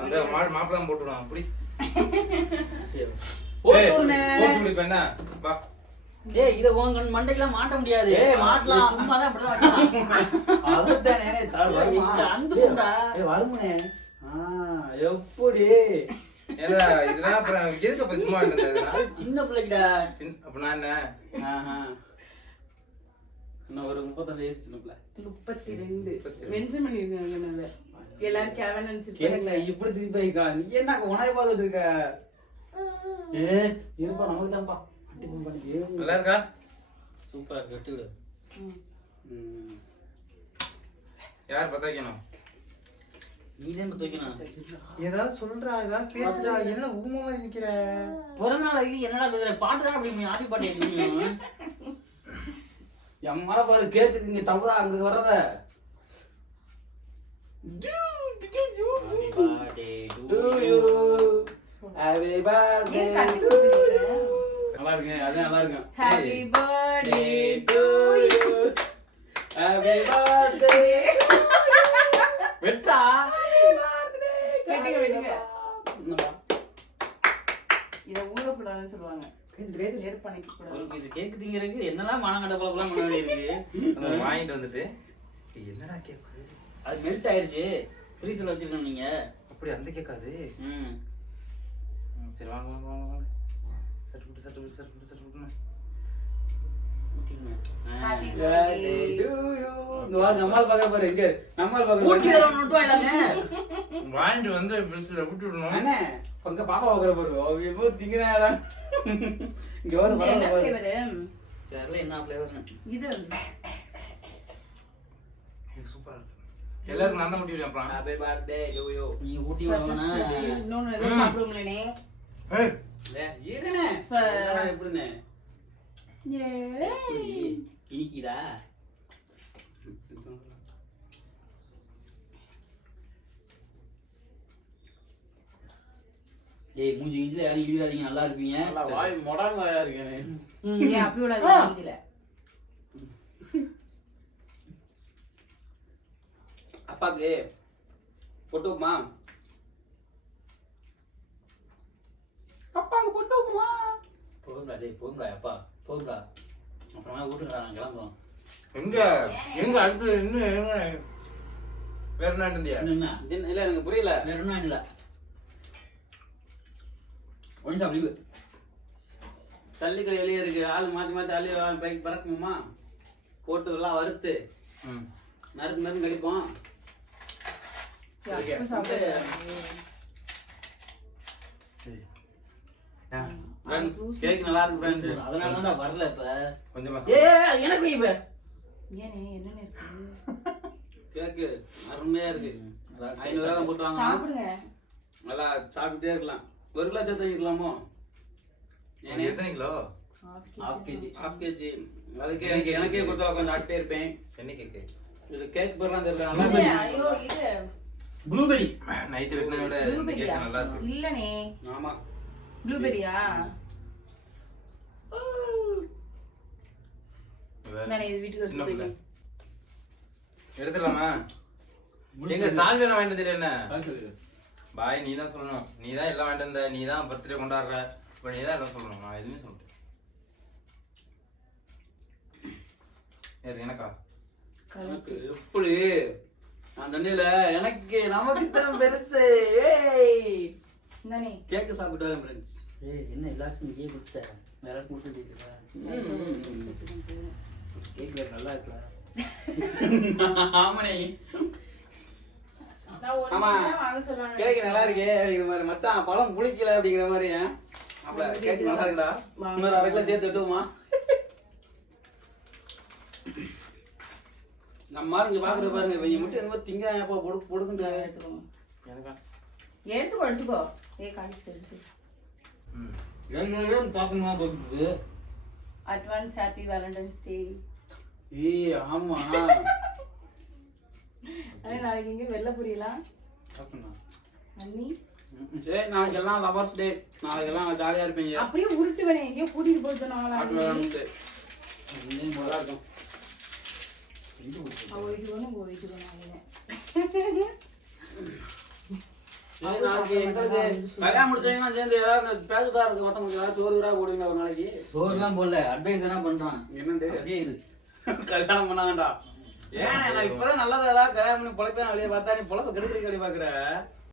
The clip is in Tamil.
அந்த மாப்பிளம் போட்டுடுவான் அப்படி ஏய் இத உங்க மண்டைக்குலாம் மாட்ட முடியாது. மாட்டலாம் சும்மா தான் அப்படியே வைக்கலாம். அதத்தானே இந்த அந்துடா. வருமனே. எப்படி? ஏடா இதெல்லாம் அப்புறம் எதுக்கு அப்ப சும்மா இருந்ததுனா? சின்ன பிள்ளைடா. அப்ப நான் என்ன? இன்னும் ஒரு 35 வயசு சின்ன பிள்ளை. 32 மென்ஷன் பண்ணிருக்காங்க. எல்லாரும் கேவன் நினைச்சிட்டு இப்படி திருப்பி வைக்கா. நீ என்ன உணவை பார்த்து வச்சிருக்க? இருப்பா நமக்கு தான்ப்பா. நல்லா இருக்கா? சூப்பரா கட்டி விடு. யார் பத்த வைக்கணும்? நீதான் பத்த வைக்கணும். ஏதாவது சொல்றா, ஏதாவது பேசுடா. என்ன ஊமமா நிக்கிற? பிறந்தநாள் இது என்னடா பேசுற? பாட்டு தான் அப்படி ஆதி பாட்டு கேக்குறீங்க. என் மலை பாரு கேக்குது இங்க தவறா அங்க வர்றத. Happy birthday to you. நல்லா இருக்கு. அது நல்லா இருக்கு. Happy birthday to you. Happy birthday. வெட்டா. வெட்டுங்க. இத ஊறக்கூடாதுன்னு சொல்லுவாங்க. நேர் பண்ணிக்க கூடாது. ஒரு பீஸ் கேக் திங்கறதுக்கு என்னலாம் மானங்கட்ட போலலாம் பண்ண வேண்டியிருக்கு. அத வாங்கிட்டு வந்துட்டு என்னடா கேக்? அது மெல்ட் ஆயிருச்சு. ஃப்ரீசர்ல வச்சிருக்கணும் நீங்க. அப்படி அந்த கேக் அது. சரி வாங்க வாங்க வாங்க. சட்டு. Happy birthday to you. நம்மால் பாக்க பாரு இங்க. நம்மால் பாக்க. ஊட்டி தரணும் நோட்டு வாயிலாமே. வாங்கிட்டு வந்து பிரிட்ஜ்ல விட்டு விடணும். அண்ணே பங்க பாப்பா பாக்குற பாரு. அவ திங்கறாடா. இங்க வர பாரு. என்ன ஃப்ளேவர்? தெரியல என்ன ஃப்ளேவர்னு. இது வந்து சூப்பரா இருக்கு. எல்லாரும் நான் தான் ஊட்டி விடுறேன் அப்புறம். Happy birthday to you. நீ ஊட்டி விடணும்னா இன்னொன்னு ஏதோ சாப்பிடுங்களே. ஏய் இருனே. எப்படினே? இனிக்குதா? ஏய் மூஞ்சி கிஞ்சில யாரும் இழிவாதீங்க, நல்லா இருப்பீங்க. நல்லா வாய் மொடாங்க வாயா இருக்கேனே. ஏய் அப்பி விடாத மூஞ்சில. அப்பாக்கு போட்டுமா? அப்பாக்கு போட்டுமா? போகும்டா டேய் போகும்டா அப்பா போகும்டா. அப்புறமா ஊட்டுடா நான் கிளம்புறோம். எங்க அடுத்து இன்னும் வேற என்ன இருந்தியா? என்ன இல்ல எனக்கு புரியல. வேற என்ன இல்ல. கொஞ்சம் அப்படி சல்லிக்கை எலிய இருக்கு. ஆளு மாத்தி மாத்தி அள்ளி பைக் பறக்குமா? போட்டு எல்லாம் வறுத்து நறுக்கு நறுக்கு கடிப்போம். அப்ப சாப்பிடு. கேக் நல்லா இருக்கு ஃப்ரெண்ட்ஸ். அதனால தான் வரல இப்ப. கொஞ்சமா ஏய் எனக்கு இப்ப ஏனே என்னன்னு இருக்கு? கேக் அருமையா இருக்கு. 500 ரூபாய் போட்டு வாங்க. சாப்பிடுங்க. நல்லா சாப்பிட்டே இருக்கலாம். 1 கிலோ சேர்த்து வாங்கிக்கலாமோ? எத்தனை கிலோ? ½ கேஜி. ½ கேஜி. அதுக்கு எனக்கே கொடுத்தா கொஞ்சம் சாப்பிட்டே இருப்பேன். என்ன கேக்கு? இது கேக் பேர்லாம் தெரியல. நல்லா ஐயோ இது ப்ளூபெரி. நைட் வெட்டினத விட இந்த கேக் நல்லா இருக்கு. இல்லனே. ஆமா. ப்ளூபெரியா? நான் இது வீட்டுக்கு எடுத்து போய் எடுத்துலாமா? எங்க சால்வேல வாங்கிட்டு தெரியல என்ன? பாய் நீ தான் சொல்லணும். நீ தான் எல்லாம் வாங்கிட்டு வந்த. நீ தான் பர்த்டே கொண்டாடுற. இப்ப நீ தான் எல்லாம் சொல்லணும். நான் எதுவுமே சொல்றேன். எனக்கா எப்படி அந்த தண்ணியில எனக்கு நமக்கு தான் பெருசு. ஏய் நானே கேக் சாப்பிட்டு வரேன் ஃப்ரெண்ட்ஸ். ஏய் என்ன எல்லாருக்கும் கேக் கொடுத்த? வேற கொடுத்துட்டீங்களா? கேக் வேற நல்லா இருக்குல. ஆமாண்ணே. நான் ஒரு வாங்க சொல்றாங்க. கேக் நல்லா இருக்கே அப்படிங்கிற மாதிரி. மச்சான் பழம் புளிக்கல அப்படிங்கிற மாதிரி. அப்ப கேக் நல்லா இருக்குடா. இன்னொரு 1/2 கிலோ சேர்த்து விட்டுமா? நம்ம இங்க பாக்குற பாருங்க. இவங்க மட்டும் என்னமோ திங்கிறாங்க. அப்போ பொடுக்குண்டா எடுத்துக்கோங்க. எனக்கா எடுத்துக்கோ. ஏய் காய்ச்சி எடுத்து. ரெண்டு பாக்கணுமா போகுது. அட்வான்ஸ் ஹேப்பி வேலண்டைன்ஸ் டே. ஏய் ஆமா. அண்ணே நாளைக்கு இங்க வெள்ள புரியலாம். பாக்கணும். அண்ணி சரி நாளைக்கு எல்லாம் லவர்ஸ் டே. நாளைக்கு எல்லாம் ஜாலியா இருப்பீங்க. அப்படியே உருட்டு வேணே எங்கேயோ கூட்டிட்டு போய் சொன்னாங்களா? இன்னும் நல்லா இருக்கும். வீட்டுக்கு போகணும் வீட்டுக்கு போனாங்க. சரி, நாளைக்கு எங்களுக்கு கல்யாணம் முடிச்சவங்க சேர்ந்து ஏதாவது பேசுதாருக்கு பசங்களுக்கு ஏதாவது சோறு ஊரா போடுவீங்க ஒரு நாளைக்கு. சோறுலாம் போடல, அட்வைஸ் என்ன பண்றான். என்னண்டு அப்படியே இரு. கல்யாணம் பண்ணாங்கடா. ஏன்னா நான் இப்பதான் நல்லதா ஏதாவது கல்யாணம் பண்ணி பொழைப்பேன் வெளியே பார்த்தா நீ பொழப்ப கெடுக்கிறீங்க வெளியே பாக்குற.